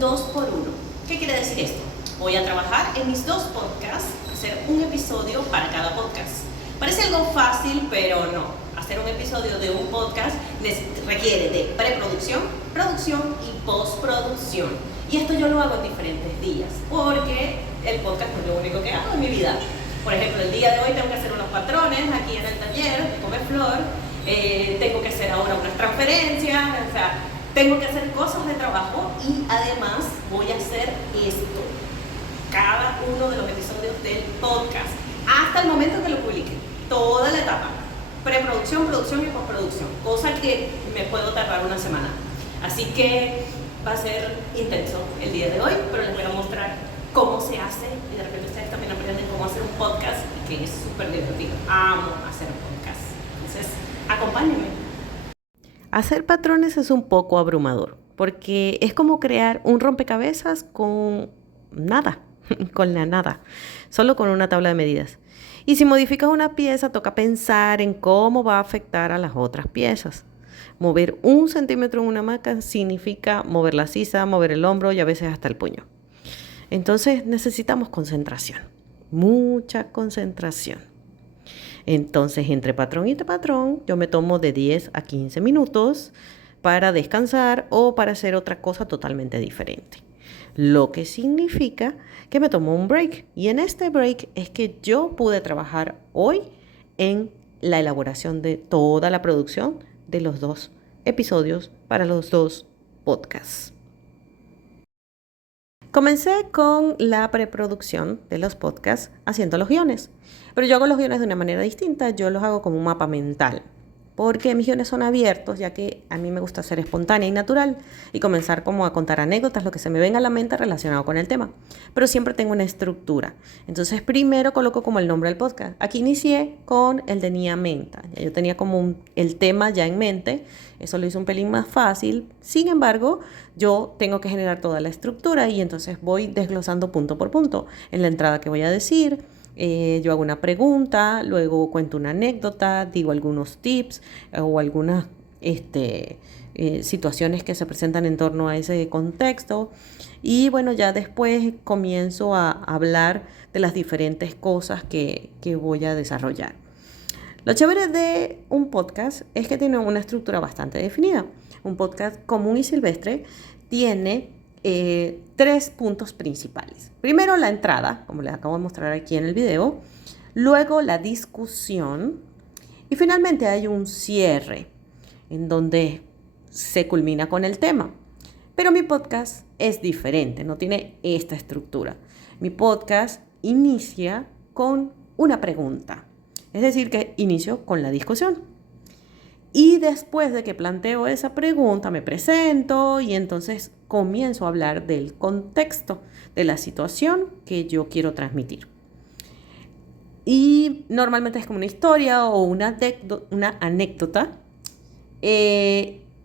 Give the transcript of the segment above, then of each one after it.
2 por 1. ¿Qué quiere decir esto? Voy a trabajar en mis 2 podcasts, hacer un episodio para cada podcast. Parece algo fácil, pero no. Hacer un episodio de un podcast requiere de preproducción, producción y postproducción. Y esto yo lo hago en diferentes días, porque el podcast no es lo único que hago en mi vida. Por ejemplo, el día de hoy tengo que hacer unos patrones aquí en el taller de Comeflor, tengo que hacer ahora unas transferencias, o sea, tengo que hacer cosas de trabajo y además voy a hacer esto, cada uno de los episodios del podcast, hasta el momento que lo publique, toda la etapa, preproducción, producción y postproducción, cosa que me puedo tardar una semana. Así que va a ser intenso el día de hoy, pero les voy a mostrar cómo se hace y de repente ustedes también aprenden cómo hacer un podcast, que es súper divertido. Amo hacer podcast. Entonces, acompáñenme. Hacer patrones es un poco abrumador, porque es como crear un rompecabezas con nada, con la nada, solo con una tabla de medidas. Y si modificas una pieza, toca pensar en cómo va a afectar a las otras piezas. Mover 1 centímetro en una hamaca significa mover la sisa, mover el hombro y a veces hasta el puño. Entonces necesitamos concentración, mucha concentración. Entonces, entre patrón y patrón, yo me tomo de 10 a 15 minutos para descansar o para hacer otra cosa totalmente diferente. Lo que significa que me tomo un break. Y en este break es que yo pude trabajar hoy en la elaboración de toda la producción de los 2 episodios para los 2 podcasts. Comencé con la preproducción de los podcasts haciendo los guiones, pero yo hago los guiones de una manera distinta, yo los hago como un mapa mental, porque mis guiones son abiertos, ya que a mí me gusta ser espontánea y natural y comenzar como a contar anécdotas, lo que se me venga a la mente relacionado con el tema, pero siempre tengo una estructura. Entonces primero coloco como el nombre del podcast. Aquí inicié con el de Nia Menta, ya yo tenía como el tema ya en mente, eso lo hizo un pelín más fácil. Sin embargo, yo tengo que generar toda la estructura y entonces voy desglosando punto por punto en la entrada que voy a decir. Yo hago una pregunta, luego cuento una anécdota, digo algunos tips o algunas situaciones que se presentan en torno a ese contexto. Y bueno, ya después comienzo a hablar de las diferentes cosas que voy a desarrollar. Lo chévere de un podcast es que tiene una estructura bastante definida. Un podcast común y silvestre tiene 3 puntos principales. Primero, la entrada, como les acabo de mostrar aquí en el video. Luego, la discusión. Y finalmente hay un cierre, en donde se culmina con el tema. Pero mi podcast es diferente, no tiene esta estructura. Mi podcast inicia con una pregunta. Es decir, que inicio con la discusión. Y después de que planteo esa pregunta, me presento y entonces comienzo a hablar del contexto, de la situación que yo quiero transmitir. Y normalmente es como una historia o una anécdota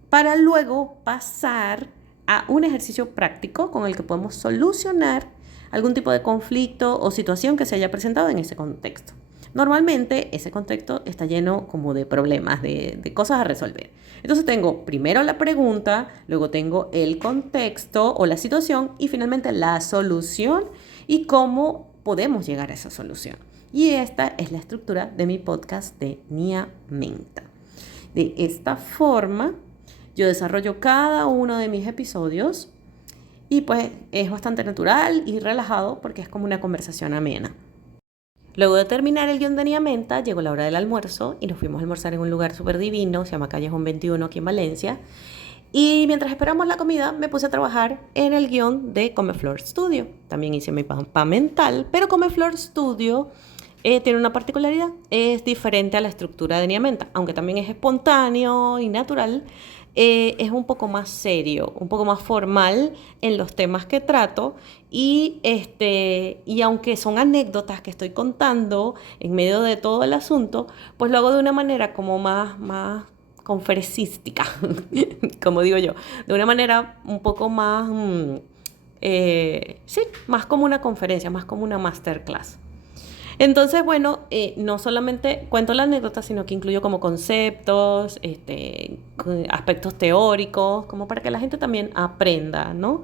para luego pasar a un ejercicio práctico con el que podemos solucionar algún tipo de conflicto o situación que se haya presentado en ese contexto. Normalmente ese contexto está lleno como de problemas, de cosas a resolver. Entonces tengo primero la pregunta, luego tengo el contexto o la situación y finalmente la solución y cómo podemos llegar a esa solución. Y esta es la estructura de mi podcast de Nia Menta. De esta forma yo desarrollo cada uno de mis episodios y pues es bastante natural y relajado porque es como una conversación amena. Luego de terminar el guión de Nia Menta, llegó la hora del almuerzo y nos fuimos a almorzar en un lugar súper divino, se llama Callejón 21 aquí en Valencia. Y mientras esperamos la comida, me puse a trabajar en el guión de Comeflor Studio. También hice mi mapa mental, pero Comeflor Studio tiene una particularidad, es diferente a la estructura de Nia Menta, aunque también es espontáneo y natural. Es un poco más serio, un poco más formal en los temas que trato y aunque son anécdotas que estoy contando en medio de todo el asunto, pues lo hago de una manera como más conferencística, como digo yo, de una manera un poco más, más como una conferencia, más como una masterclass. Entonces, bueno, no solamente cuento la anécdota, sino que incluyo como conceptos, aspectos teóricos, como para que la gente también aprenda, ¿no?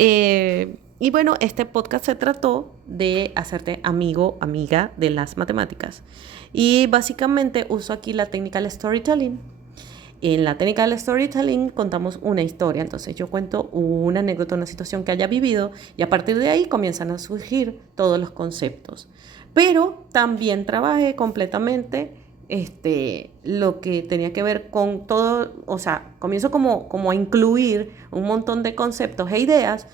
Y bueno, este podcast se trató de hacerte amigo, amiga de las matemáticas. Y básicamente uso aquí la técnica del storytelling. En la técnica del storytelling contamos una historia, entonces yo cuento una anécdota, una situación que haya vivido y a partir de ahí comienzan a surgir todos los conceptos. Pero también trabajé completamente lo que tenía que ver con todo, o sea, comienzo como a incluir un montón de conceptos e ideas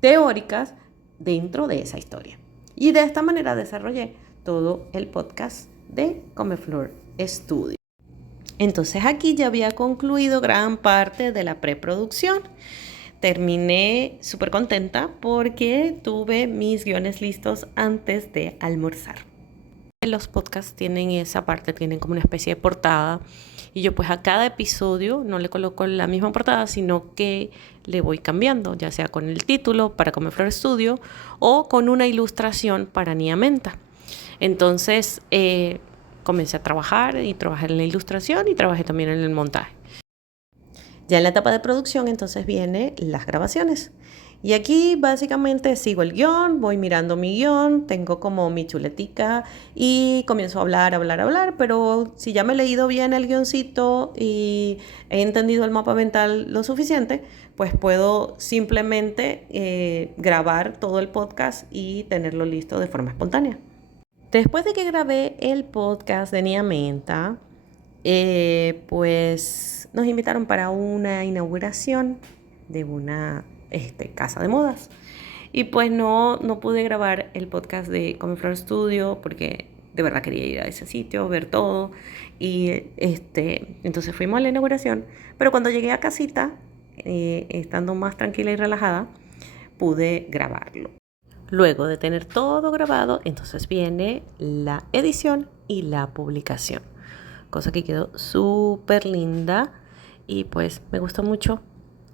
teóricas dentro de esa historia. Y de esta manera desarrollé todo el podcast de Comeflor Studio. Entonces aquí ya había concluido gran parte de la preproducción. Terminé súper contenta porque tuve mis guiones listos antes de almorzar. Los podcasts tienen esa parte, tienen como una especie de portada y yo pues a cada episodio no le coloco la misma portada, sino que le voy cambiando, ya sea con el título para Comeflor Studio o con una ilustración para Nia Menta. Entonces comencé a trabajar y trabajé en la ilustración y trabajé también en el montaje. Ya en la etapa de producción entonces vienen las grabaciones. Y aquí básicamente sigo el guión, voy mirando mi guión, tengo como mi chuletica y comienzo a hablar, pero si ya me he leído bien el guioncito y he entendido el mapa mental lo suficiente, pues puedo simplemente grabar todo el podcast y tenerlo listo de forma espontánea. Después de que grabé el podcast de Nia Menta, pues nos invitaron para una inauguración de una casa de modas. Y pues no pude grabar el podcast de Comeflor Studio porque de verdad quería ir a ese sitio, ver todo. Y entonces fuimos a la inauguración. Pero cuando llegué a casita, estando más tranquila y relajada, pude grabarlo. Luego de tener todo grabado, entonces viene la edición y la publicación. Cosa que quedó súper linda y pues me gustó mucho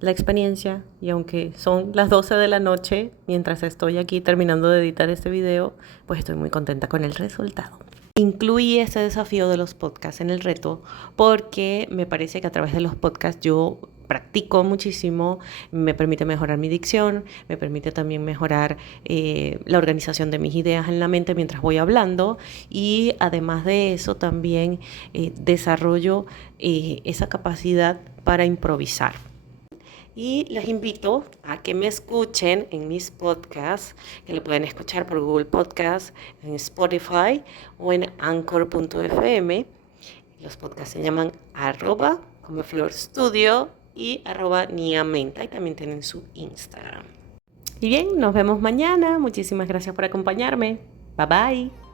la experiencia. Y aunque son las 12 de la noche, mientras estoy aquí terminando de editar este video, pues estoy muy contenta con el resultado. Incluí este desafío de los podcasts en el reto porque me parece que a través de los podcasts yo practico muchísimo, me permite mejorar mi dicción, me permite también mejorar la organización de mis ideas en la mente mientras voy hablando y además de eso también desarrollo esa capacidad para improvisar. Y los invito a que me escuchen en mis podcasts, que lo pueden escuchar por Google Podcasts, en Spotify o en Anchor.fm. Los podcasts se llaman @comeflorstudio y @Nia Menta y también tienen su Instagram. Y bien, nos vemos mañana. Muchísimas gracias por acompañarme. Bye bye.